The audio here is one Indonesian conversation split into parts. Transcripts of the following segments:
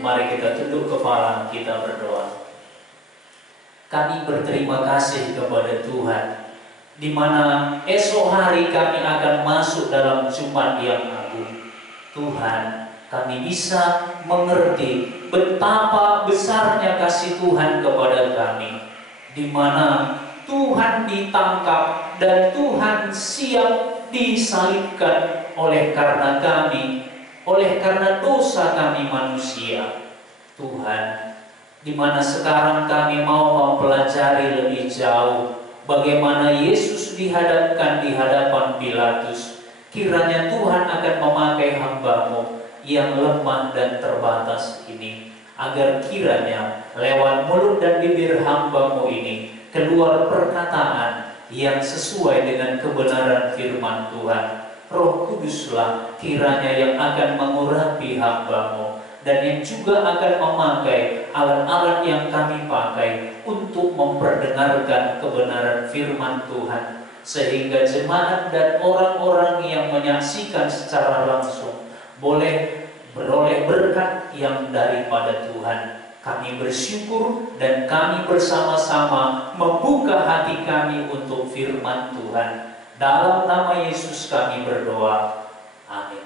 Mari kita tunduk kepala, kita berdoa. Kami berterima kasih kepada Tuhan, di mana esok hari kami akan masuk dalam Jumat yang agung. Tuhan, kami bisa mengerti betapa besarnya kasih Tuhan kepada kami, di mana Tuhan ditangkap dan Tuhan siap disalibkan oleh karena kami, oleh karena dosa kami manusia. Tuhan, di mana sekarang kami mau mempelajari lebih jauh bagaimana Yesus dihadapkan di hadapan Pilatus. Kiranya Tuhan akan memakai hamba-Mu yang lemah dan terbatas ini, agar kiranya lewat mulut dan bibir hamba-Mu ini keluar perkataan yang sesuai dengan kebenaran firman Tuhan. Roh Kuduslah kiranya yang akan mengurapi hamba-Mu, dan yang juga akan memakai alat-alat yang kami pakai untuk memperdengarkan kebenaran firman Tuhan, sehingga jemaat dan orang-orang yang menyaksikan secara langsung boleh beroleh berkat yang daripada Tuhan. Kami bersyukur dan kami bersama-sama membuka hati kami untuk firman Tuhan. Dalam nama Yesus kami berdoa. Amin.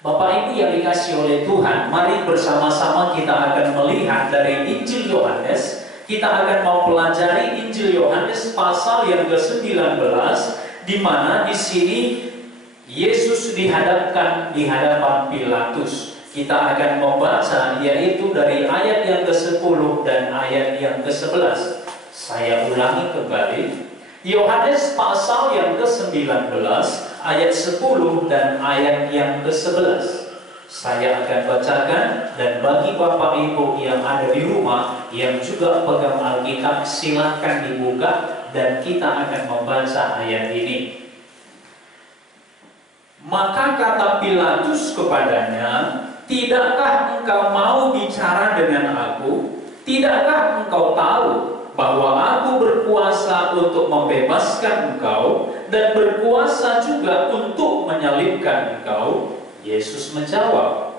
Bapak Ibu yang dikasihi oleh Tuhan, mari bersama-sama kita akan melihat dari Injil Yohanes. Kita akan mempelajari Injil Yohanes pasal yang ke-19, di mana di sini Yesus dihadapkan di hadapan Pilatus. Kita akan membaca yaitu dari ayat yang ke-10 dan ayat yang ke-11. Saya ulangi kembali. Yohanes pasal yang ke-19 ayat 10 dan ayat yang ke-11. Saya akan bacakan, dan bagi Bapak Ibu yang ada di rumah yang juga pegang Alkitab, silahkan dibuka dan kita akan membaca ayat ini. Maka kata Pilatus kepadanya, "Tidakkah engkau mau bicara dengan aku? Tidakkah engkau tahu bahwa aku berkuasa untuk membebaskan engkau dan berkuasa juga untuk menyalibkan engkau?" Yesus menjawab,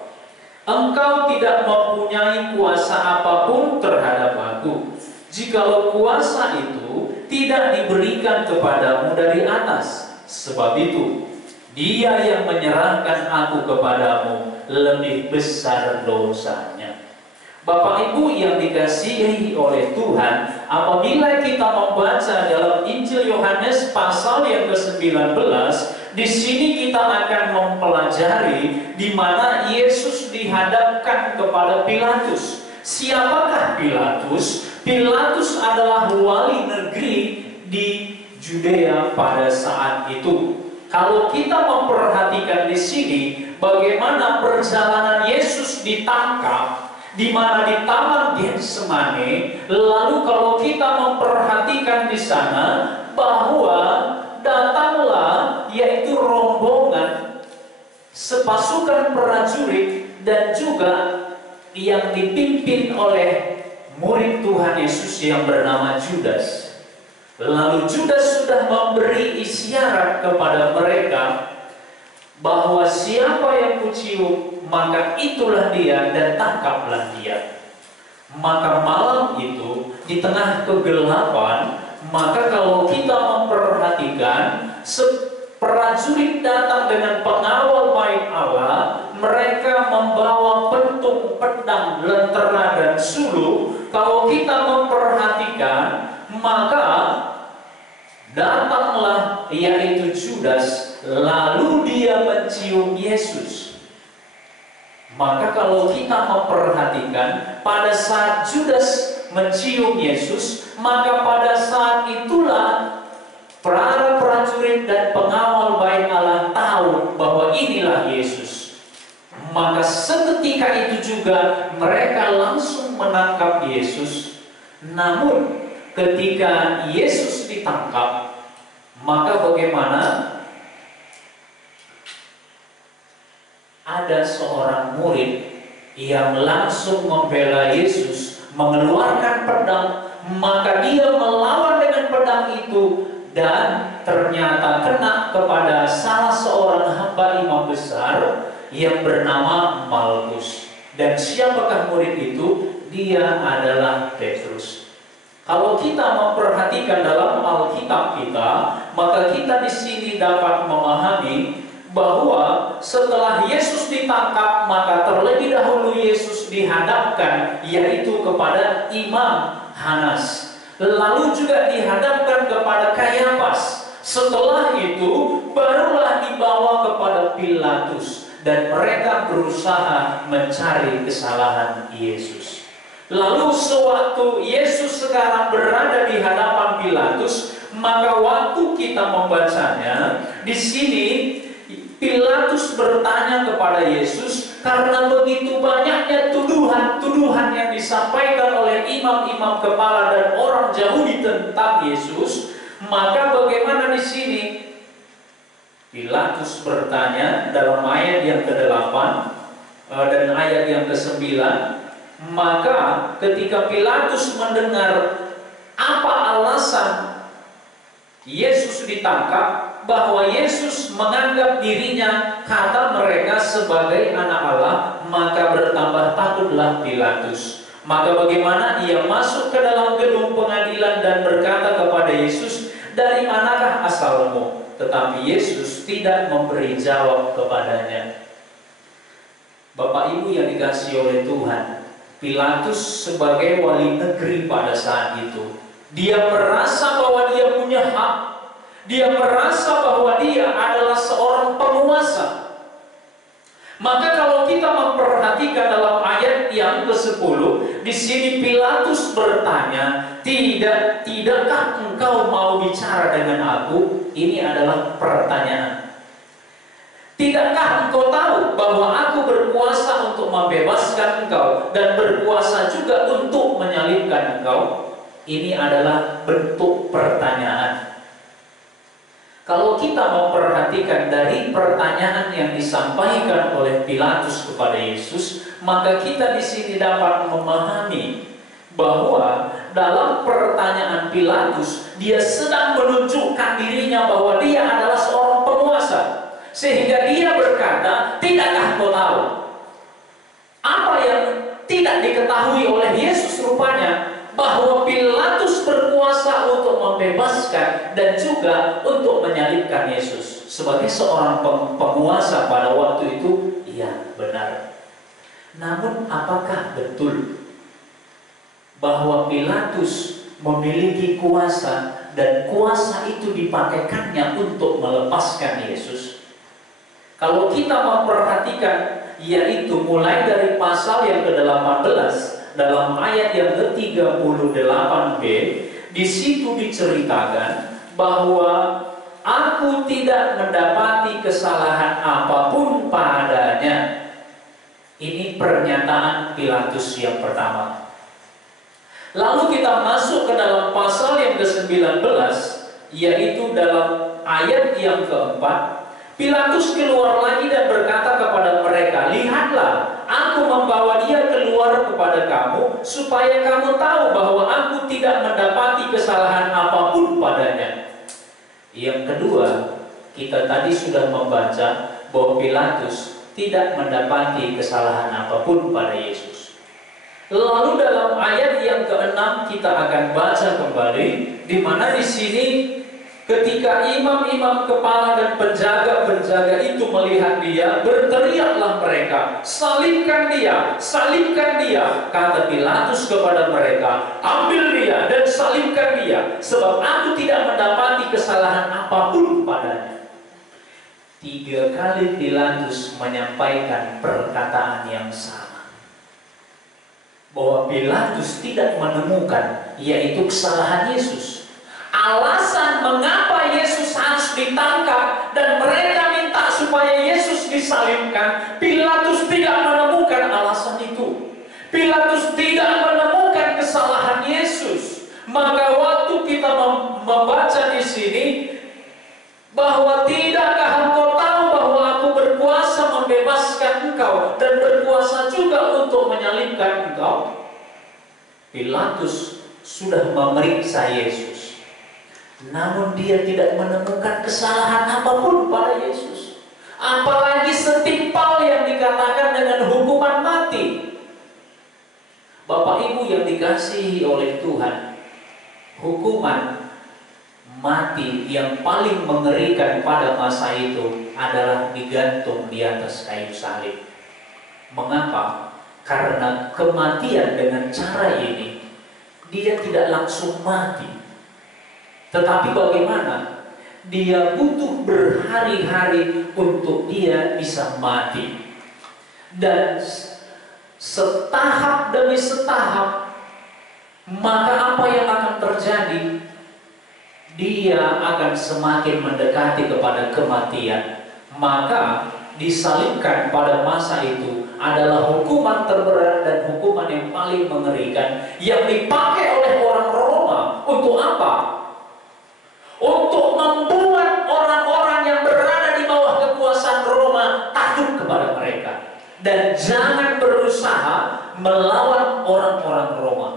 "Engkau tidak mempunyai kuasa apapun terhadap aku, jikalau kuasa itu tidak diberikan kepadamu dari atas. Sebab itu, Dia yang menyerahkan aku kepadamu lebih besar dosanya." Bapak Ibu yang dikasihi oleh Tuhan, apabila kita membaca dalam Injil Yohanes pasal yang ke-19, di sini kita akan mempelajari di mana Yesus dihadapkan kepada Pilatus. Siapakah Pilatus? Pilatus adalah wali negeri di Judea pada saat itu. Kalau kita memperhatikan di sini bagaimana perjalanan Yesus ditangkap, di mana di Taman Getsemane, lalu kalau kita memperhatikan di sana bahwa datanglah yaitu rombongan sepasukan prajurit dan juga yang dipimpin oleh murid Tuhan Yesus yang bernama Judas. Lalu Judas sudah memberi isyarat kepada mereka bahwa siapa yang kucium maka itulah dia, dan tangkaplah dia. Maka malam itu di tengah kegelapan, maka kalau kita memperhatikan, prajurit datang dengan pengawal bait Allah. Mereka membawa pentung, pedang, lentera dan suluh. Kalau kita memperhatikan, maka datanglah yaitu Judas, lalu dia mencium Yesus. Maka kalau kita memperhatikan, pada saat Judas mencium Yesus, maka pada saat itulah para prajurit dan pengawal bait Allah tahu bahwa inilah Yesus. Maka seketika itu juga mereka langsung menangkap Yesus. Namun ketika Yesus ditangkap, maka bagaimana? Ada seorang murid yang langsung membela Yesus, mengeluarkan pedang, maka dia melawan dengan pedang itu, dan ternyata kena kepada salah seorang hamba imam besar yang bernama Malkus. Dan siapakah murid itu? Dia adalah Petrus. Kalau kita memperhatikan dalam Alkitab kita, maka kita di sini dapat memahami bahwa setelah Yesus ditangkap, maka terlebih dahulu Yesus dihadapkan, yaitu kepada Imam Hanas. Lalu juga dihadapkan kepada Kayafas. Setelah itu barulah dibawa kepada Pilatus, dan mereka berusaha mencari kesalahan Yesus. Lalu sewaktu Yesus sekarang berada di hadapan Pilatus, maka waktu kita membacanya, di sini Pilatus bertanya kepada Yesus karena begitu banyaknya tuduhan-tuduhan yang disampaikan oleh imam-imam kepala dan orang Yahudi tentang Yesus. Maka bagaimana di sini? Pilatus bertanya dalam ayat yang ke-8 dan ayat yang ke-9. Maka ketika Pilatus mendengar apa alasan Yesus ditangkap, bahwa Yesus menganggap dirinya, kata mereka, sebagai anak Allah, maka bertambah takutlah Pilatus. Maka bagaimana? Ia masuk ke dalam gedung pengadilan dan berkata kepada Yesus, "Dari manakah asalmu?" Tetapi Yesus tidak memberi jawab kepadanya. Bapak Ibu yang dikasihi oleh Tuhan, Pilatus sebagai wali negeri pada saat itu, dia merasa bahwa dia punya hak. Dia merasa bahwa dia adalah seorang penguasa. Maka kalau kita memperhatikan dalam ayat yang ke-10, di sini Pilatus bertanya, "Tidakkah engkau mau bicara dengan aku?" Ini adalah pertanyaan. "Tidakkah engkau tahu bahwa aku berkuasa untuk membebaskan engkau dan berkuasa juga untuk menyalibkan engkau?" Ini adalah bentuk pertanyaan. Kalau kita memperhatikan dari pertanyaan yang disampaikan oleh Pilatus kepada Yesus, maka kita di sini dapat memahami bahwa dalam pertanyaan Pilatus, dia sedang menunjukkan dirinya bahwa dia adalah seorang penguasa. Sehingga dia berkata, "Tidakkah kau tahu?" Apa yang tidak diketahui oleh Yesus rupanya, bahwa Pilatus berkuasa untuk membebaskan dan juga untuk menyalibkan Yesus. Sebagai seorang penguasa pada waktu itu, iya benar. Namun apakah betul bahwa Pilatus memiliki kuasa dan kuasa itu dipakaikannya untuk melepaskan Yesus? Kalau kita memperhatikan, yaitu mulai dari pasal yang ke-18 dalam ayat yang ke-38b, di situ diceritakan bahwa aku tidak mendapati kesalahan apapun padanya. Ini pernyataan Pilatus yang pertama. Lalu kita masuk ke dalam pasal yang ke-19, yaitu dalam ayat yang keempat. Pilatus keluar lagi dan berkata kepada mereka, "Lihatlah, aku membawa dia keluar kepada kamu, supaya kamu tahu bahwa aku tidak mendapati kesalahan apapun padanya." Yang kedua, kita tadi sudah membaca bahwa Pilatus tidak mendapati kesalahan apapun pada Yesus. Lalu dalam ayat yang ke-6 kita akan baca kembali, di mana di sini ketika imam-imam kepala dan penjaga-penjaga itu melihat dia, berteriaklah mereka, "Salibkan dia, salibkan dia!" Kata Pilatus kepada mereka, "Ambil dia dan salibkan dia, sebab aku tidak mendapati kesalahan apapun padanya." 3 kali Pilatus menyampaikan perkataan yang sama, bahwa Pilatus tidak menemukan yaitu kesalahan Yesus. Alasan mengapa Yesus harus ditangkap dan mereka minta supaya Yesus disalibkan, Pilatus tidak menemukan alasan itu. Pilatus tidak menemukan kesalahan Yesus. Maka waktu kita membaca di sini bahwa tidakkah engkau tahu bahwa aku berkuasa membebaskan engkau dan berkuasa juga untuk menyalibkan engkau? Pilatus sudah memeriksa Yesus, namun dia tidak menemukan kesalahan apapun pada Yesus. Apalagi setimpal yang dikatakan dengan hukuman mati. dikasihi oleh Tuhan, hukuman mati yang paling mengerikan pada masa itu adalah digantung di atas kayu salib. Mengapa? Karena kematian dengan cara ini, dia tidak langsung mati. Tetapi bagaimana? Dia butuh berhari-hari untuk dia bisa mati. Dan setahap demi setahap, maka apa yang akan terjadi? Dia akan semakin mendekati kepada kematian. Maka disalibkan pada masa itu adalah hukuman terberat dan hukuman yang paling mengerikan yang dipakai oleh orang Roma. Untuk apa? Untuk membuat orang-orang yang berada di bawah kekuasaan Roma takut kepada mereka dan jangan berusaha melawan orang-orang Roma.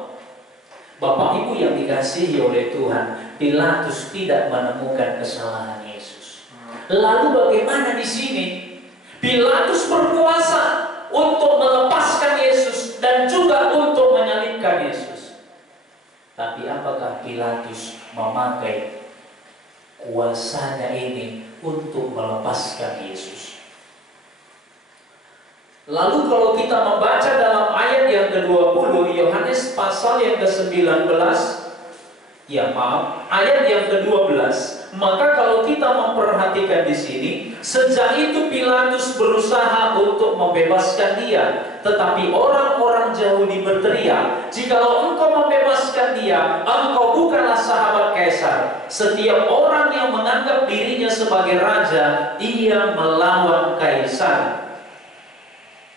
Bapak Ibu yang dikasihi oleh Tuhan, Pilatus tidak menemukan kesalahan Yesus. Lalu bagaimana di sini? Pilatus berkuasa untuk melepaskan Yesus dan juga untuk menyalibkan Yesus. Tapi apakah Pilatus memakai kuasanya ini untuk melepaskan Yesus? Lalu kalau kita membaca dalam ayat yang ke-20, Yohanes pasal yang ke-19, ayat yang ke-12, maka kalau kita memperhatikan di sini, sejak itu Pilatus berusaha untuk membebaskan dia, tetapi orang-orang Yahudi berteriak, "Jikalau engkau membebaskan dia, engkau bukanlah sahabat Kaisar. Setiap orang yang menganggap dirinya sebagai raja, ia melawan Kaisar."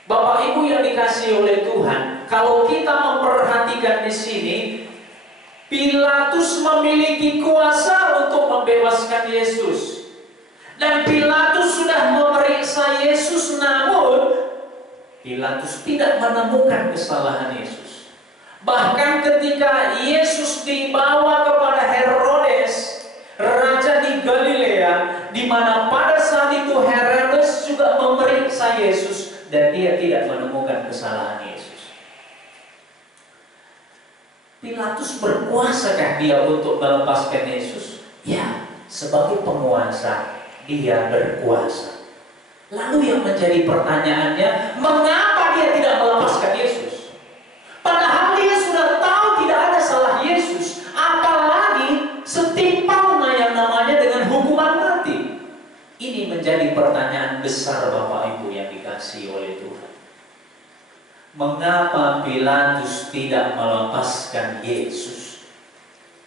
Bapak Ibu yang dikasihi oleh Tuhan, kalau kita memperhatikan di sini, Pilatus memiliki kuasa untuk membebaskan Yesus. Dan Pilatus sudah memeriksa Yesus, namun Pilatus tidak menemukan kesalahan Yesus. Bahkan ketika Yesus dibawa kepada Herodes, raja di Galilea, di mana pada saat itu Herodes juga memeriksa Yesus, dan dia tidak menemukan kesalahan Yesus. Pilatus berkuasakah dia untuk melepaskan Yesus? Ya, sebagai penguasa dia berkuasa. Lalu yang menjadi pertanyaannya, mengapa dia tidak melepaskan Yesus? Padahal dia sudah tahu tidak ada salah Yesus, apalagi setimpalnya yang namanya dengan hukuman mati. Ini menjadi pertanyaan besar Bapak Ibu yang dikasihi oleh Tuhan. Mengapa Pilatus tidak melepaskan Yesus?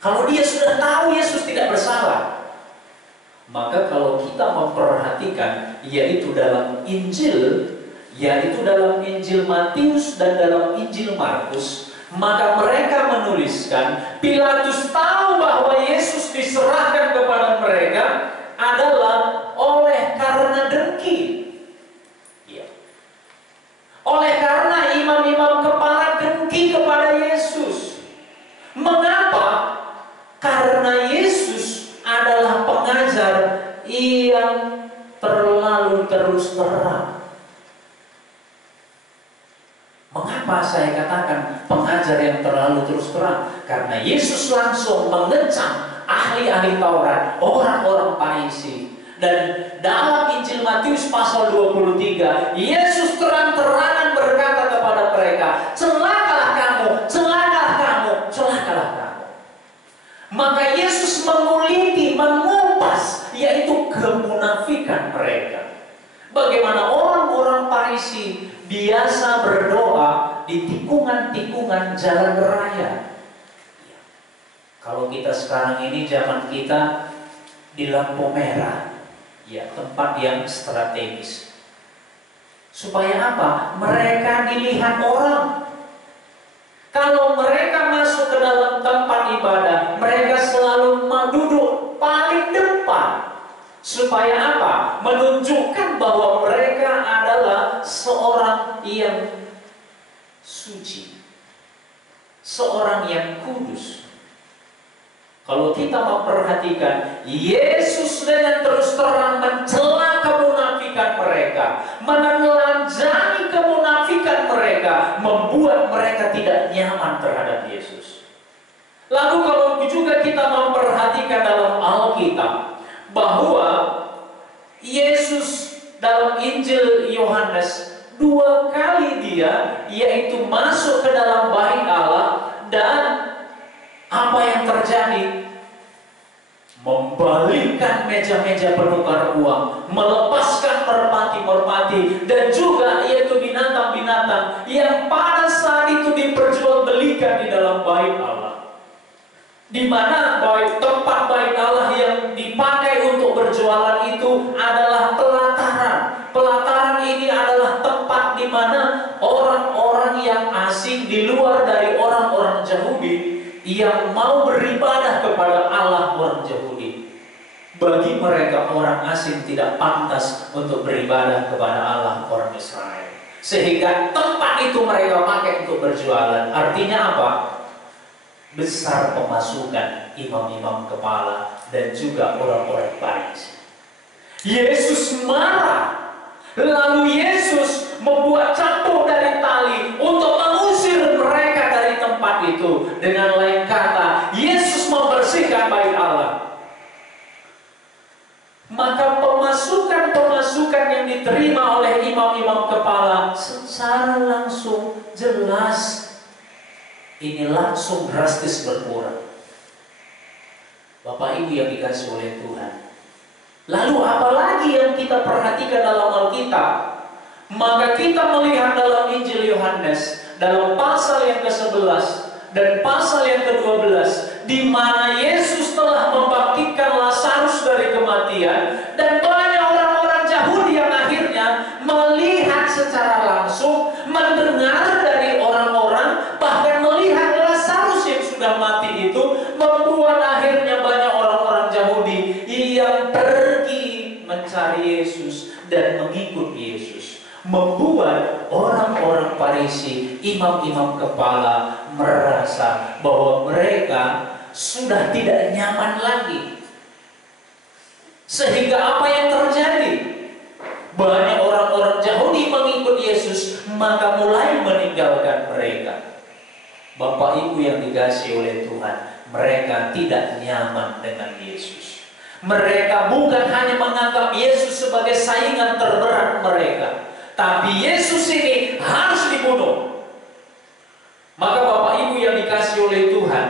Kalau dia sudah tahu Yesus tidak bersalah. Maka kalau kita memperhatikan, yaitu dalam Injil Matius dan dalam Injil Markus, maka mereka menuliskan Pilatus tahu bahwa Yesus diserahkan kepada mereka adalah oleh karena dengki. Ya. Oleh karena imam-imam kepala dengki kepada Yesus. Mengapa? Karena Yesus adalah pengajar yang terlalu terus terang. Mengapa saya katakan pengajar yang terlalu terus terang? Karena Yesus langsung mengecam ahli-ahli Taurat, orang-orang Farisi. Dan dalam Injil Matius pasal 23, Yesus terang-terangan berkata kepada mereka, celakalah kamu, celakalah kamu, celakalah kamu. Maka Yesus menguliti, mengupas, yaitu kemunafikan mereka. Bagaimana orang-orang Farisi biasa berdoa di tikungan-tikungan jalan raya. Kalau kita sekarang ini, zaman kita di lampu merah, ya, tempat yang strategis. Supaya apa? Mereka dilihat orang. Kalau mereka masuk ke dalam tempat ibadah, mereka selalu duduk paling depan. Supaya apa? Menunjukkan bahwa mereka adalah seorang yang suci, seorang yang kudus. Kalau kita memperhatikan, Yesus dengan terus terang mencela kemunafikan mereka, menelanjangi kemunafikan mereka, membuat mereka tidak nyaman terhadap Yesus. Lalu kalau juga kita memperhatikan dalam Alkitab bahwa Yesus dalam Injil Yohanes 2 kali dia yaitu masuk ke dalam bait Allah, dan apa yang terjadi? Membalikkan meja-meja penukar uang, melepaskan merpati-merpati, dan juga yaitu binatang-binatang yang pada saat itu diperjualbelikan di dalam bait Allah. Di mana tempat bait Allah yang dipakai untuk berjualan itu adalah pelataran. Pelataran ini adalah tempat di mana orang-orang yang asing di luar dari orang-orang Yahudi yang mau beribadah kepada Allah orang Yahudi. Bagi mereka orang asing tidak pantas untuk beribadah kepada Allah orang Israel. Sehingga tempat itu mereka pakai untuk berjualan. Artinya apa? Besar pemasukan imam-imam kepala dan juga orang-orang Farisi. Yesus marah. Lalu Yesus membuat cambuk dari tali untuk mengusir mereka dari tempat itu. Dengan lain kata, Yesus membersihkan bait Allah. Maka pemasukan-pemasukan yang diterima oleh imam-imam kepala secara langsung jelas ini langsung drastis berkurang. Bapak Ibu yang dikasihi oleh Tuhan. Lalu apalagi yang kita perhatikan dalam Alkitab? Maka kita melihat dalam Injil Yohanes dalam pasal yang ke-11 dan pasal yang ke-12, di mana Yesus telah membangkitkan Lazarus dari kematian, dan banyak orang-orang Yahudi yang akhirnya melihat secara langsung, mendengar dari orang-orang, bahkan melihat Lazarus yang sudah mati itu, membuat akhirnya banyak orang-orang Yahudi yang pergi mencari Yesus dan mengikut Yesus. Membuat orang-orang Farisi, imam-imam kepala merasa bahwa mereka sudah tidak nyaman lagi. Sehingga apa yang terjadi? Banyak orang-orang Yahudi mengikut Yesus, maka mulai meninggalkan mereka. Bapak Ibu yang dikasihi oleh Tuhan, mereka tidak nyaman dengan Yesus. Mereka bukan hanya menganggap Yesus sebagai saingan terberat mereka, tapi Yesus ini harus dibunuh. Maka Bapak Ibu yang dikasihi oleh Tuhan,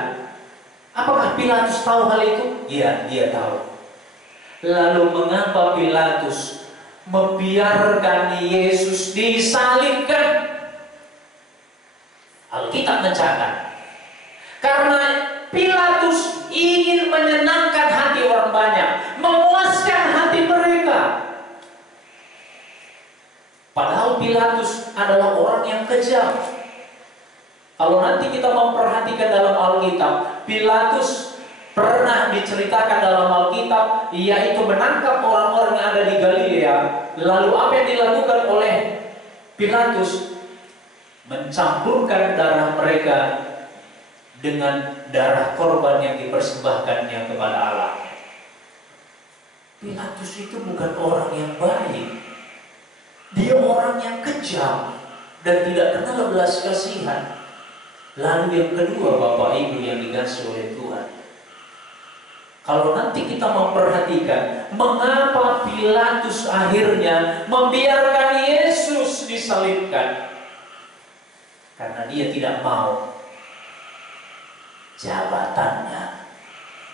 apakah Pilatus tahu hal itu? Ya, dia tahu. Lalu mengapa Pilatus membiarkan Yesus disalibkan? Alkitab mencatat, karena Pilatus ingin menyenangkan hati orang banyak, memuaskan hati mereka. Padahal Pilatus adalah orang yang kejam. Kalau nanti kita memperhatikan dalam Alkitab, Pilatus pernah diceritakan dalam Alkitab, yaitu menangkap orang-orang yang ada di Galilea. Lalu apa yang dilakukan oleh Pilatus? Mencampurkan darah mereka dengan darah korban yang dipersembahkannya kepada Allah. Pilatus itu bukan orang yang baik. Dia orang yang kejam dan tidak kenal belas kasihan. Lalu yang kedua, Bapak Ibu yang dikasihi oleh Tuhan, kalau nanti kita memperhatikan mengapa Pilatus akhirnya membiarkan Yesus disalibkan, karena dia tidak mau jabatannya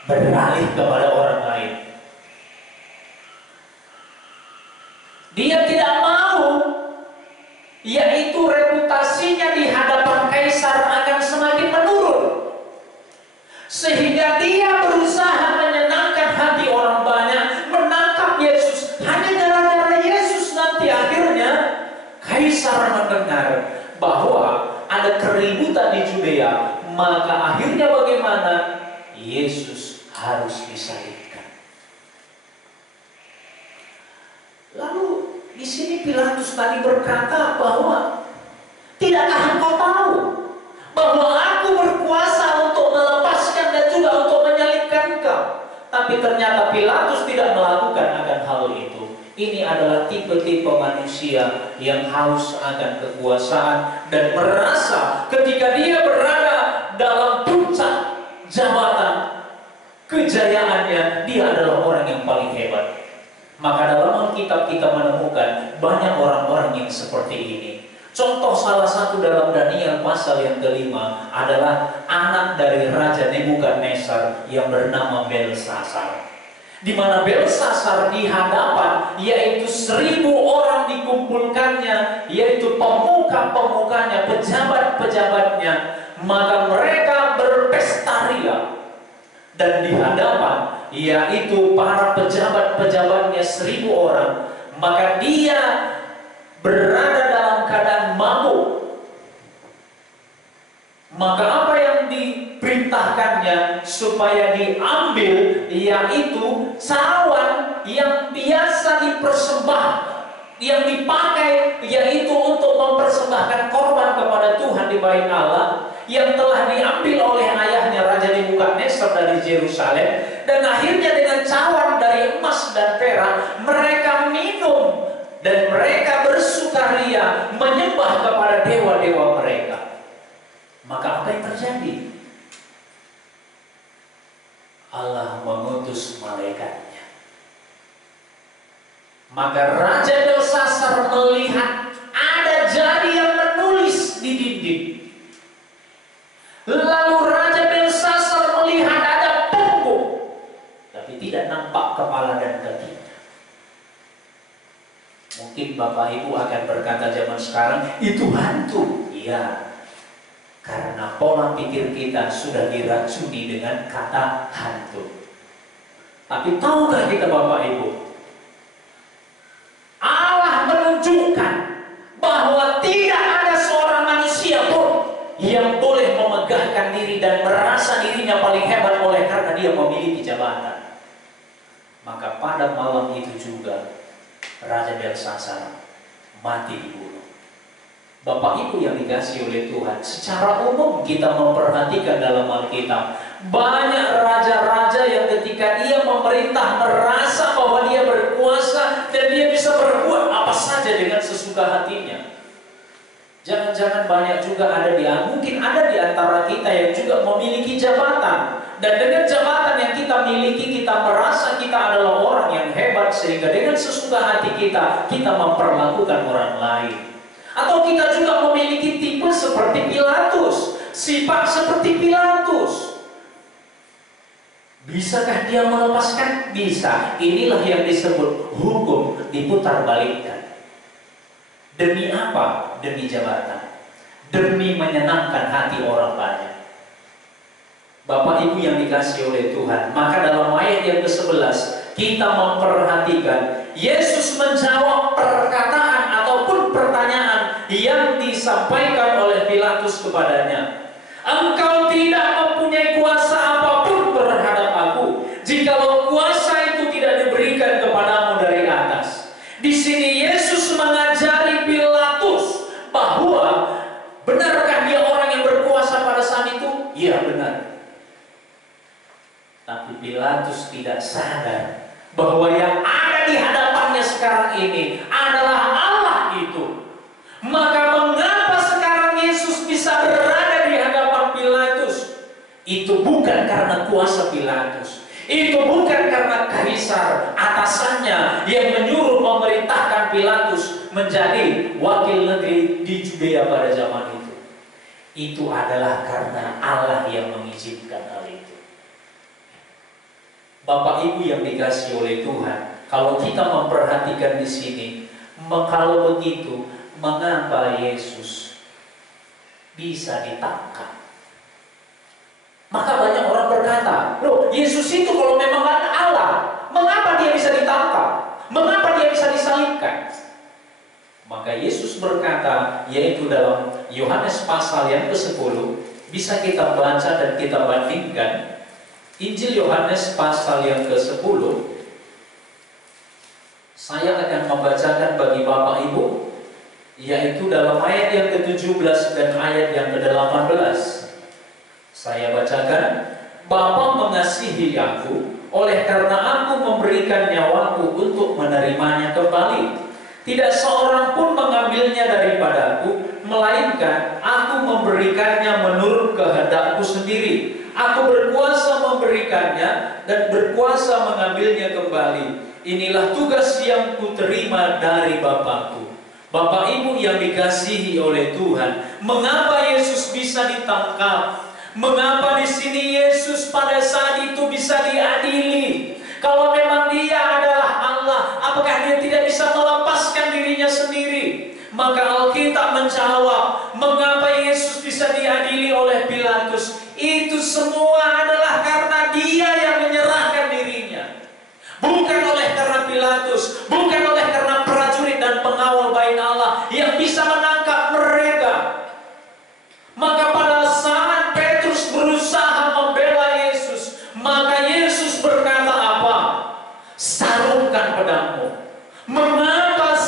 beralih kepada orang lain. Dia tidak mau, yaitu reputasinya di hadapan kaisar akan semakin menurun. Sehingga dia berusaha menyenangkan hati orang banyak, menangkap Yesus. Hanya gara-gara Yesus nanti akhirnya kaisar mendengar bahwa ada keributan di Judea, maka akhirnya bagaimana? Yesus harus disalibkan. Lalu di sini Pilatus tadi berkata bahwa tidakkah engkau tahu bahwa aku berkuasa untuk melepaskan dan juga untuk menyalibkan engkau? Tapi ternyata Pilatus tidak melakukan akan hal itu. Ini adalah tipe-tipe manusia yang haus akan kekuasaan dan merasa ketika dia berada dalam puncak jabatan kejayaannya, dia adalah orang yang paling hebat. Maka dalam Alkitab kita menemukan banyak orang-orang yang seperti ini. Contoh salah satu dalam Daniel pasal yang kelima adalah anak dari Raja Nebukadnezar yang bernama Belsasar. Di mana Belsasar di hadapan, yaitu 1.000 orang dikumpulkannya, yaitu pemuka-pemukanya, pejabat-pejabatnya, maka mereka berpesta ria. Dan di hadapan, yaitu para pejabat-pejabatnya 1.000 orang, maka dia berada dalam keadaan mabuk. Maka apa yang diperintahkannya supaya diambil, yaitu cawan yang biasa dipersembahkan, yang dipakai yaitu untuk mempersembahkan korban kepada Tuhan di bait Allah, yang telah diambil oleh ayahnya Raja Nebukadnezar dari Yerusalem, dan akhirnya dengan cawan dari emas dan perak mereka minum dan mereka bersukaria menyembah kepada dewa-dewa mereka. Maka apa yang terjadi? Allah mengutus malaikatnya. Maka Raja Belsasar melihat ada jari yang menulis di dinding. Lalu Raja Belsasar melihat ada punggung, tapi tidak nampak kepala dan kakinya. Mungkin Bapak Ibu akan berkata zaman sekarang, itu hantu. Iya, karena pola pikir kita sudah diracuni dengan kata hantu. Tapi tahukah kita Bapak Ibu, Allah menunjukkan bahwa tidak ada seorang manusia pun yang boleh memegahkan diri dan merasa dirinya paling hebat oleh karena dia memiliki jabatan. Maka pada malam itu juga Raja Belsasar mati dibunuh. Bapak Ibu yang dikasihi oleh Tuhan, secara umum kita memperhatikan dalam Alkitab, banyak raja-raja yang ketika dia memerintah merasa bahwa dia berkuasa dan dia bisa berbuat apa saja dengan sesuka hatinya. Jangan-jangan banyak juga mungkin ada di antara kita yang juga memiliki jabatan, dan dengan jabatan yang kita miliki kita merasa kita adalah orang yang hebat, sehingga dengan sesuka hati kita memperlakukan orang lain. Atau kita juga memiliki tipe seperti Pilatus, sifat seperti Pilatus. Bisakah dia melepaskan? Bisa. Inilah yang disebut hukum diputarbalikkan. Demi apa? Demi jabatan. Demi menyenangkan hati orang banyak. Bapak Ibu yang dikasihi oleh Tuhan, maka dalam ayat yang ke-11 kita memperhatikan Yesus menjawab perkataan ataupun pertanyaan yang disampaikan oleh Pilatus kepadanya. Engkau tidak mempunyai kuasa apapun terhadap aku, jikalau kuasa itu tidak diberikan kepadamu dari atas. Di sini Yesus mengajari Pilatus bahwa benarkah dia orang yang berkuasa pada saat itu? Iya, benar. Tapi Pilatus tidak sadar bahwa yang ada di hadapannya sekarang ini adalah Allah itu. Maka mengapa sekarang Yesus bisa berada di hadapan Pilatus? Itu bukan karena kuasa Pilatus. Itu bukan karena kaisar atasannya yang menyuruh memerintahkan Pilatus menjadi wakil negeri di Judea pada zaman itu. Itu adalah karena Allah yang mengizinkan hal itu. Bapak Ibu yang dikasihi oleh Tuhan, kalau kita memperhatikan di sini, kalau begitu, mengapa Yesus bisa ditangkap? Maka banyak orang berkata, loh, Yesus itu kalau memang Allah, mengapa dia bisa ditangkap? Mengapa dia bisa disalibkan? Maka Yesus berkata, yaitu dalam Yohanes pasal yang ke-10, bisa kita baca dan kita bandingkan. Injil Yohanes pasal yang ke-10, saya akan membacakan bagi Bapak Ibu, yaitu dalam ayat yang ke-17 dan ayat yang ke-18. Saya bacakan, Bapa mengasihi aku oleh karena aku memberikan nyawaku untuk menerimanya kembali. Tidak seorang pun mengambilnya daripadaku, melainkan aku memberikannya menurut kehendakku sendiri. Aku berkuasa memberikannya dan berkuasa mengambilnya kembali. Inilah tugas yang kuterima dari Bapakku. Bapak Ibu yang dikasihi oleh Tuhan, mengapa Yesus bisa ditangkap? Mengapa di sini Yesus pada saat itu bisa diadili? Kalau memang Dia adalah Allah, apakah Dia tidak bisa melepaskan dirinya sendiri? Maka Alkitab menjawab, mengapa Yesus bisa diadili oleh Pilatus? Itu semua adalah karena Dia yang menyerahkan dirinya. Bukan oleh karena Pilatus, bukan oleh karena prajurit dan pengawal bait Allah yang bisa menangkap mereka. Maka pada saat Petrus berusaha membela Yesus, maka Yesus berkata apa? Sarungkan pedangmu. Mengapa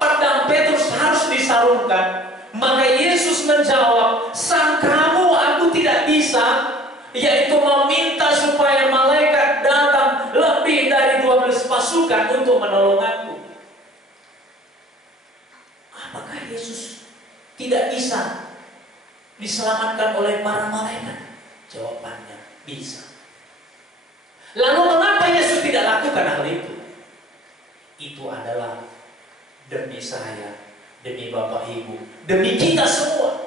pedang Petrus harus disarungkan? Maka Yesus menjawab, sangkamu aku tidak bisa, yaitu meminta supaya malaikat datang lebih dari 12 pasukan untuk menolong aku. Apakah Yesus tidak bisa diselamatkan oleh para malaikat? Jawabannya, bisa. Lalu mengapa Yesus tidak lakukan hal itu? Itu adalah demi saya, demi Bapak Ibu, demi kita semua.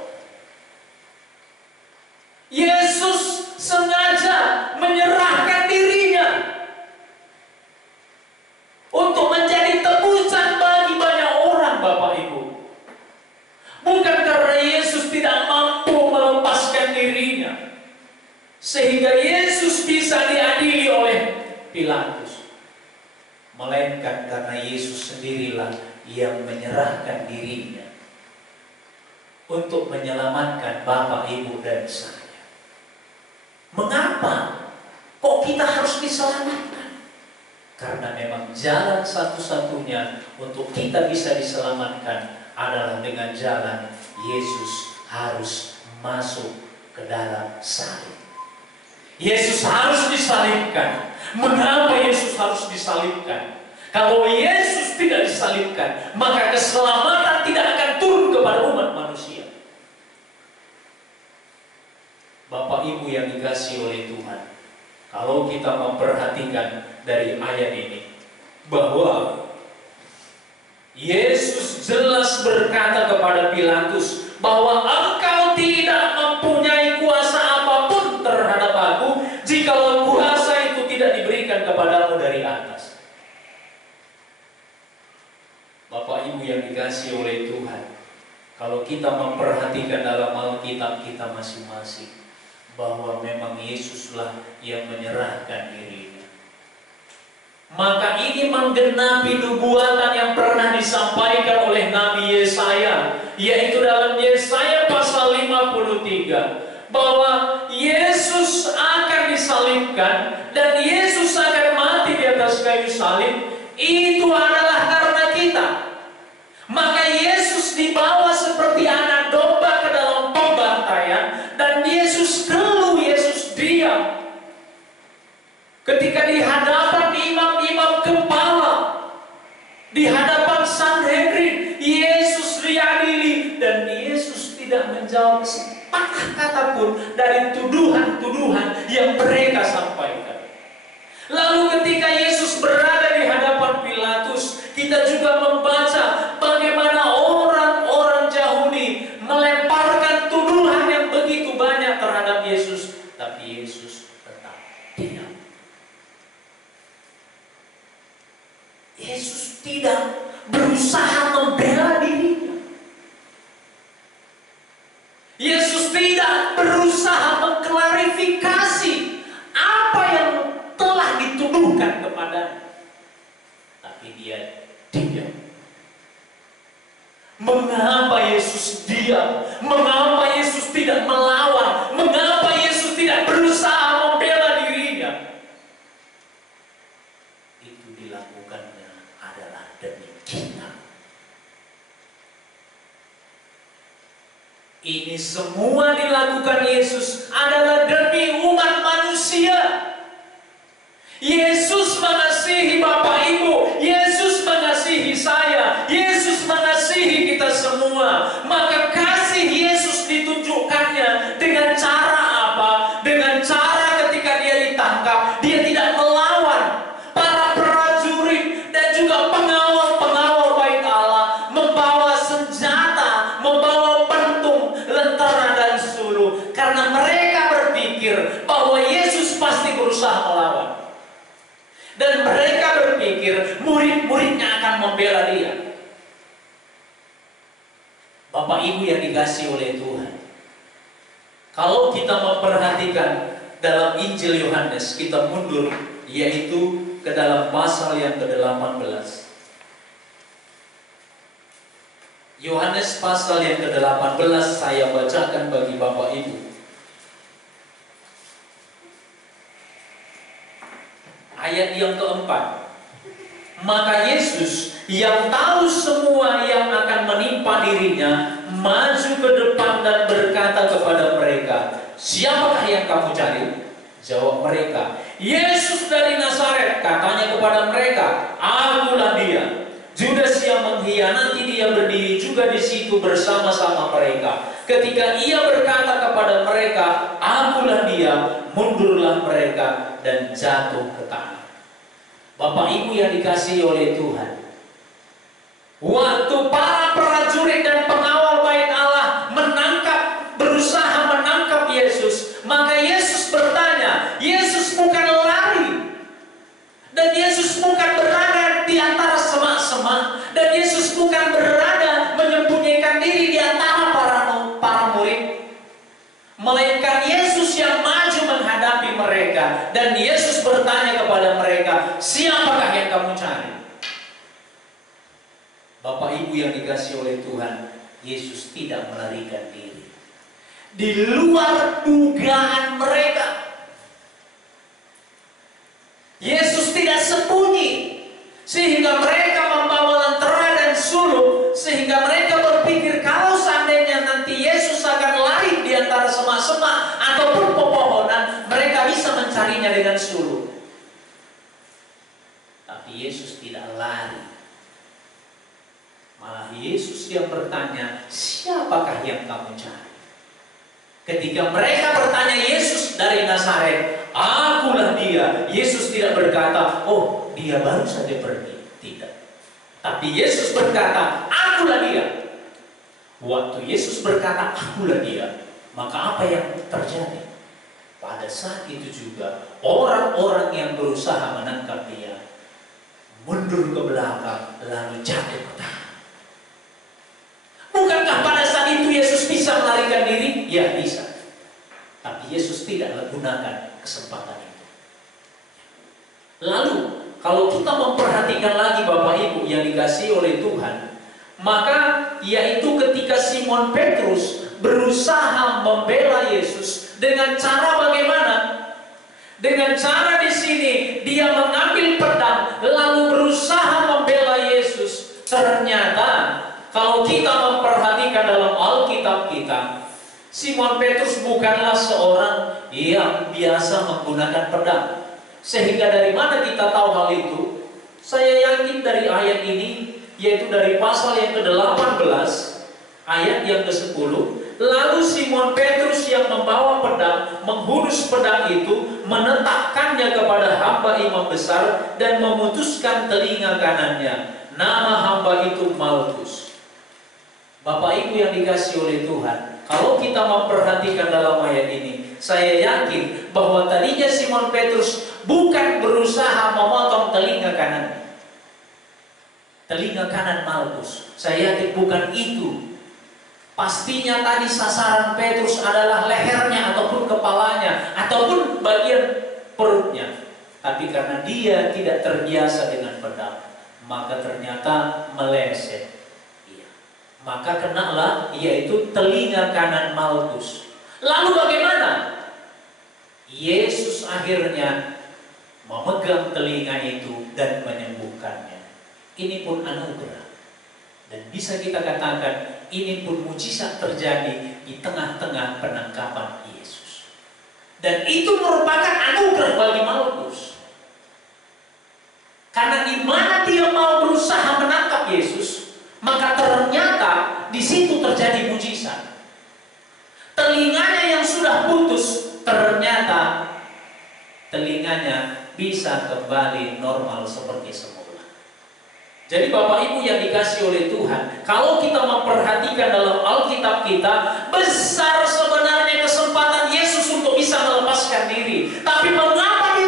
Yesus sengaja menyerahkan dirinya untuk menjadi tebusan bagi banyak orang, Bapak Ibu. Bukan karena Yesus tidak mampu melepaskan dirinya, sehingga Yesus bisa diadili oleh Pilatus, melainkan karena Yesus sendirilah yang menyerahkan dirinya untuk menyelamatkan Bapak, Ibu, dan saya. Mengapa kok kita harus diselamatkan? Karena memang jalan satu-satunya untuk kita bisa diselamatkan adalah dengan jalan Yesus harus masuk ke dalam salib. Yesus harus disalibkan. Mengapa Yesus harus disalibkan? Kalau Yesus tidak disalibkan, maka keselamatan tidak akan turun kepada umat manusia. Bapak Ibu yang dikasihi oleh Tuhan, kalau kita memperhatikan dari ayat ini, bahwa Yesus jelas berkata kepada Pilatus bahwa engkau tidak mempunyai kuasa apapun terhadap aku jikalau kuasa itu tidak diberikan kepadamu dari atas. Bapak Ibu yang dikasihi oleh Tuhan, kalau kita memperhatikan dalam Alkitab kita masing-masing, bahwa memang Yesuslah yang menyerahkan dirinya, maka ini menggenapi nubuatan yang pernah disampaikan oleh Nabi Yesaya, yaitu dalam Yesaya pasal 53, bahwa Yesus akan disalibkan dan Yesus akan mati di atas kayu salib. Itu adalah karena kita. Maka Yesus dibawa seperti anak domba ke dalam pembantaian, dan Yesus keluh, Yesus diam. Ketika di hadapan imam-imam kepala, di hadapan Sanhedrin, Yesus diadili dan Yesus tidak menjawab sepatah kata pun dari tuduhan-tuduhan yang mereka sampaikan. Lalu ketika Yesus berada di hadapan Pilatus, kita juga membaca bagaimana orang-orang Yahudi melemparkan tuduhan yang begitu banyak terhadap Yesus, tapi Yesus tetap diam. Yesus tidak berusaha membela dirinya. Yesus tidak berusaha mengklarifikasi apa yang telah dituduhkan kepadanya, tapi Dia diam. Mengapa Yesus diam? Mengapa Yesus tidak melawan? Mengapa Yesus tidak berusaha membela dirinya? Itu dilakukannya adalah demi kita. Ini semua dilakukan Yesus adalah demi umat manusia. berusaha melawan. Dan mereka berpikir murid-muridnya akan membela dia. Bapak Ibu yang dikasihi oleh Tuhan, kalau kita memperhatikan dalam Injil Yohanes, kita mundur yaitu ke dalam pasal yang ke-18. Yohanes pasal yang ke-18 saya bacakan bagi Bapak Ibu. Ayat yang keempat. Maka Yesus yang tahu semua yang akan menimpa dirinya maju ke depan dan berkata kepada mereka, "Siapakah yang kamu cari?" Jawab mereka, "Yesus dari Nazaret." Katanya kepada mereka, "Akulah dia." Judas yang mengkhianati dia berdiri juga di situ bersama-sama mereka. Ketika ia berkata kepada mereka, "Akulah dia," mundurlah mereka dan jatuh ke tanah. Bapak Ibu yang dikasihi oleh Tuhan, waktu para prajurit dan pengawal bait Allah berusaha menangkap Yesus, maka Yesus bertanya. Yesus bukan lari, dan Yesus bukan berada di antara semak-semak, dan Yesus bukan berada menyembunyikan diri di antara para murid, melainkan Yesus yang maju menghadapi mereka. Dan Yesus bertanya kepada mereka, "Siapakah yang kamu cari?" Bapak Ibu yang dikasihi oleh Tuhan, Yesus tidak melarikan diri. Di luar dugaan mereka, Yesus tidak sembunyi sehingga mereka membawa lentera dan sulung, sehingga mereka berpikir kalau seandainya nanti Yesus akan lari di antara semak-semak ataupun pepohonan, mereka bisa mencarinya dengan sulung. Tapi Yesus tidak lari. Malah Yesus yang bertanya, "Siapakah yang kamu cari?" Ketika mereka bertanya Yesus dari Nazaret, "Akulah dia," Yesus tidak berkata, "Oh, dia baru saja pergi." Tidak. Tapi Yesus berkata, "Akulah dia." Waktu Yesus berkata, "Akulah dia," maka apa yang terjadi? Pada saat itu juga orang-orang yang berusaha menangkap dia mundur ke belakang lalu jatuh ke tanah. Bukankah pada saat itu Yesus bisa melarikan diri? Ya, bisa. Tapi Yesus tidak menggunakan kesempatan itu. Lalu, kalau kita memperhatikan lagi Bapak Ibu yang dikasihi oleh Tuhan, maka yaitu ketika Simon Petrus berusaha membela Yesus dengan cara bagaimana? Dengan cara di sini dia mengambil pedang lalu berusaha membela Yesus. Ternyata kalau kita memperhatikan dalam Alkitab kita, Simon Petrus bukanlah seorang yang biasa menggunakan pedang. Sehingga dari mana kita tahu hal itu? Saya yakin dari ayat ini, yaitu dari pasal yang ke-18, ayat yang ke-10. Lalu Simon Petrus yang membawa pedang, menghunus pedang itu, menetapkannya kepada hamba imam besar, dan memutuskan telinga kanannya. Nama hamba itu Malkus. Bapak Ibu yang dikasihi oleh Tuhan, kalau kita memperhatikan dalam ayat ini, saya yakin bahwa tadinya Simon Petrus bukan berusaha memotong telinga kanan. Telinga kanan Malkus. Saya yakin bukan itu. Pastinya tadi sasaran Petrus adalah lehernya ataupun kepalanya ataupun bagian perutnya. Tapi karena dia tidak terbiasa dengan pedang, maka ternyata meleset. Maka kenalah yaitu telinga kanan Malkus. Lalu bagaimana? Yesus akhirnya memegang telinga itu dan menyembuhkannya. Ini pun anugerah. Dan bisa kita katakan ini pun mujizat terjadi di tengah-tengah penangkapan Yesus. Dan itu merupakan anugerah bagi Malkus. Karena di mana dia mau berusaha menangkap Yesus, maka ternyata di situ terjadi mujizat. Telinganya yang sudah putus, ternyata telinganya bisa kembali normal seperti semula. Jadi Bapak Ibu yang dikasihi oleh Tuhan, kalau kita memperhatikan dalam Alkitab kita, besar sebenarnya kesempatan Yesus untuk bisa melepaskan diri. Tapi mengapa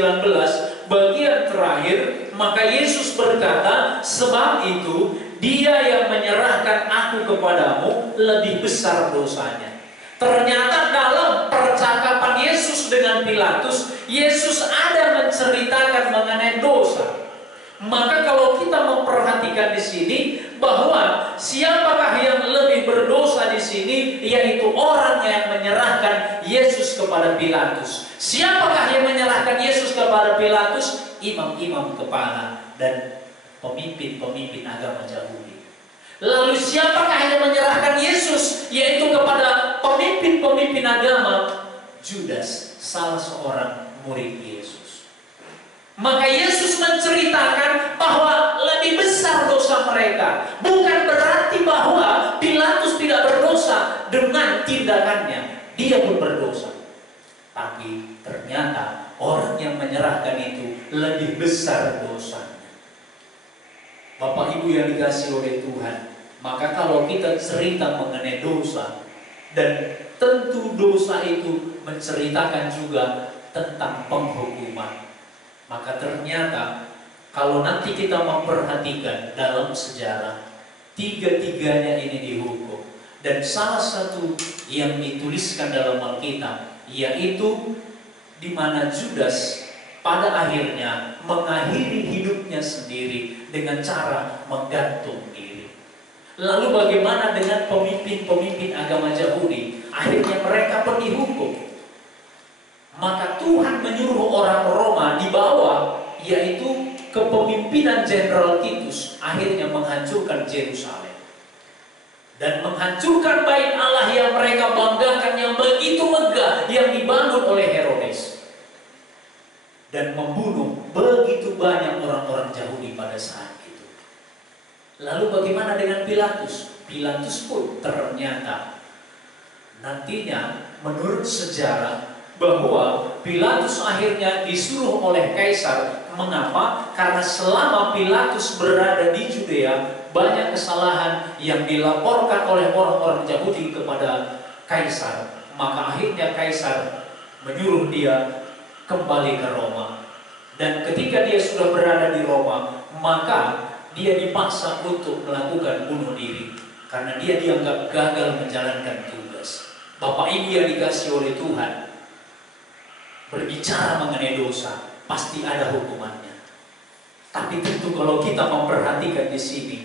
19 bagian terakhir, maka Yesus berkata, sebab itu dia yang menyerahkan aku kepadamu lebih besar dosanya. Ternyata dalam percakapan Yesus dengan Pilatus, Yesus ada menceritakan mengenai dosa. Maka kalau kita memperhatikan di sini bahwa siapakah yang lebih berdosa di sini, yaitu orang yang menyerahkan Yesus kepada Pilatus. Siapakah yang menyerahkan Yesus kepada Pilatus? Imam-imam kepala dan pemimpin-pemimpin agama Yahudi. Lalu siapakah yang menyerahkan Yesus? Yaitu kepada pemimpin-pemimpin agama. Judas, salah seorang murid Yesus. Maka Yesus menceritakan bahwa lebih besar dosa mereka. Bukan berarti bahwa Pilatus tidak berdosa dengan tindakannya. Dia pun berdosa. Tapi ternyata orang yang menyerahkan itu lebih besar dosanya. Bapak Ibu yang dikasihi oleh Tuhan, maka kalau kita cerita mengenai dosa, dan tentu dosa itu menceritakan juga tentang penghukuman, maka ternyata kalau nanti kita memperhatikan dalam sejarah, tiga-tiganya ini dihukum. Dan salah satu yang dituliskan dalam Alkitab, yaitu di mana Judas pada akhirnya mengakhiri hidupnya sendiri dengan cara menggantung diri. Lalu bagaimana dengan pemimpin-pemimpin agama Yahudi? Akhirnya mereka pun dihukum. Maka Tuhan menyuruh orang Roma di bawah, yaitu kepemimpinan Jenderal Titus, akhirnya menghancurkan Yerusalem dan menghancurkan bait Allah yang mereka banggakan, yang begitu megah, yang dibangun oleh Herodes, dan membunuh begitu banyak orang-orang Yahudi pada saat itu. Lalu bagaimana dengan Pilatus? Pilatus pun ternyata nantinya menurut sejarah bahwa Pilatus akhirnya disuruh oleh Kaisar. Mengapa? Karena selama Pilatus berada di Judea, banyak kesalahan yang dilaporkan oleh orang-orang Yahudi kepada Kaisar. Maka akhirnya Kaisar menyuruh dia kembali ke Roma. Dan ketika dia sudah berada di Roma, maka dia dipaksa untuk melakukan bunuh diri karena dia dianggap gagal menjalankan tugas. Bapak Ibu yang dikasihi oleh Tuhan, berbicara mengenai dosa pasti ada hukumannya. Tapi tentu kalau kita memperhatikan di sini,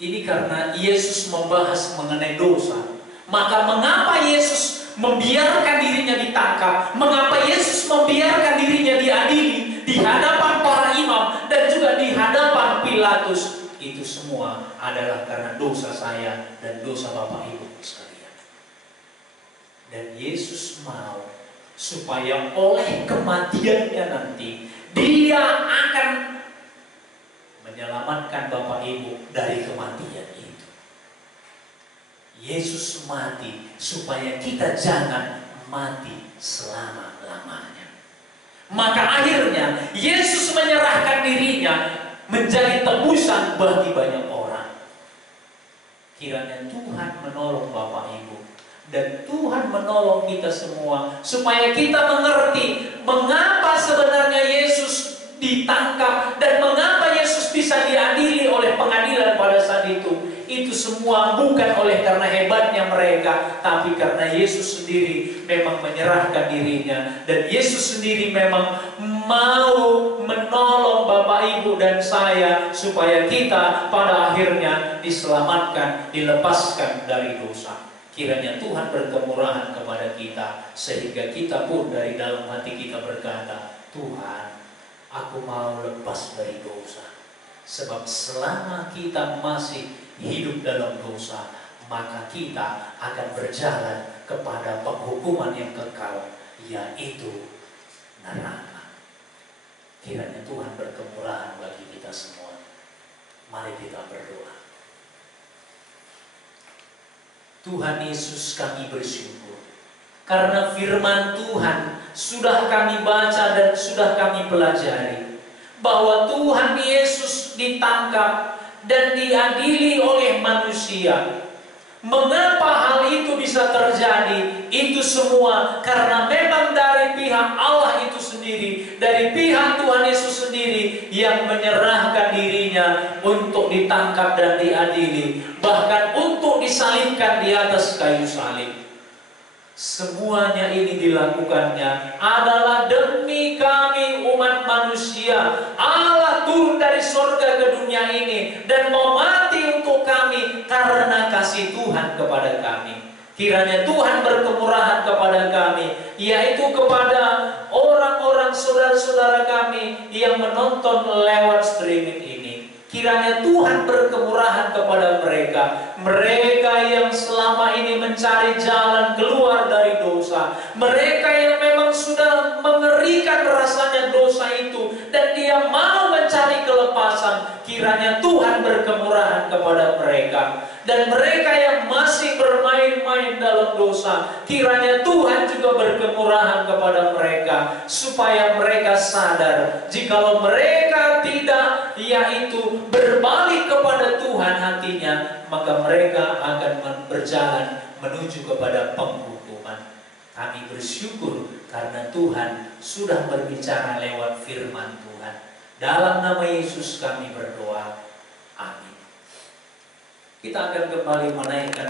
ini karena Yesus membahas mengenai dosa, maka mengapa Yesus membiarkan dirinya ditangkap? Mengapa Yesus membiarkan dirinya diadili di hadapan para imam dan juga di hadapan Pilatus? Itu semua adalah karena dosa saya dan dosa Bapak Ibu sekalian. Dan Yesus mau supaya oleh kematiannya nanti dia akan menyelamatkan Bapak Ibu dari kematian itu. Yesus mati supaya kita jangan mati selama-lamanya. Maka akhirnya Yesus menyerahkan dirinya menjadi tebusan bagi banyak orang. Kiranya Tuhan menolong Bapak Ibu dan Tuhan menolong kita semua supaya kita mengerti mengapa sebenarnya Yesus ditangkap dan mengapa Yesus bisa diadili oleh pengadilan pada saat itu. Itu semua bukan oleh karena hebatnya mereka, tapi karena Yesus sendiri memang menyerahkan dirinya, dan Yesus sendiri memang mau menolong Bapak Ibu dan saya supaya kita pada akhirnya diselamatkan, dilepaskan dari dosa. Kiranya Tuhan berkemurahan kepada kita sehingga kita pun dari dalam hati kita berkata, Tuhan, aku mau lepas dari dosa. Sebab selama kita masih hidup dalam dosa, maka kita akan berjalan kepada penghukuman yang kekal, yaitu neraka. Kiranya Tuhan berkemurahan bagi kita semua. Mari kita berdoa. Tuhan Yesus, kami bersyukur karena firman Tuhan sudah kami baca dan sudah kami pelajari bahwa Tuhan Yesus ditangkap dan diadili oleh manusia. Mengapa hal itu bisa terjadi? Itu semua karena memang dari pihak Allah itu sendiri dari pihak Tuhan Yesus sendiri yang menyerahkan dirinya untuk ditangkap dan diadili, bahkan untuk disalibkan di atas kayu salib. Semuanya ini dilakukannya adalah demi kami umat manusia. Allah turun dari surga ke dunia ini dan mau mati untuk kami karena kasih Tuhan kepada kami. Kiranya Tuhan berkemurahan kepada kami, yaitu kepada orang-orang saudara-saudara kami yang menonton lewat streaming ini. Kiranya Tuhan berkemurahan kepada mereka, mereka yang selama ini mencari jalan keluar dari dosa, mereka yang memang sudah mengerikan rasanya dosa itu dan dia mau mencari kelepasan. Kiranya Tuhan berkemurahan kepada mereka. Dan mereka yang masih bermain-main dalam dosa, kiranya Tuhan juga berkemurahan kepada mereka, supaya mereka sadar, jikalau mereka tidak, yaitu berbalik kepada Tuhan hatinya, maka mereka akan berjalan menuju kepada penghukuman. Kami bersyukur karena Tuhan sudah berbicara lewat firman Tuhan. Dalam nama Yesus kami berdoa. Amin. Kita akan kembali menaikkan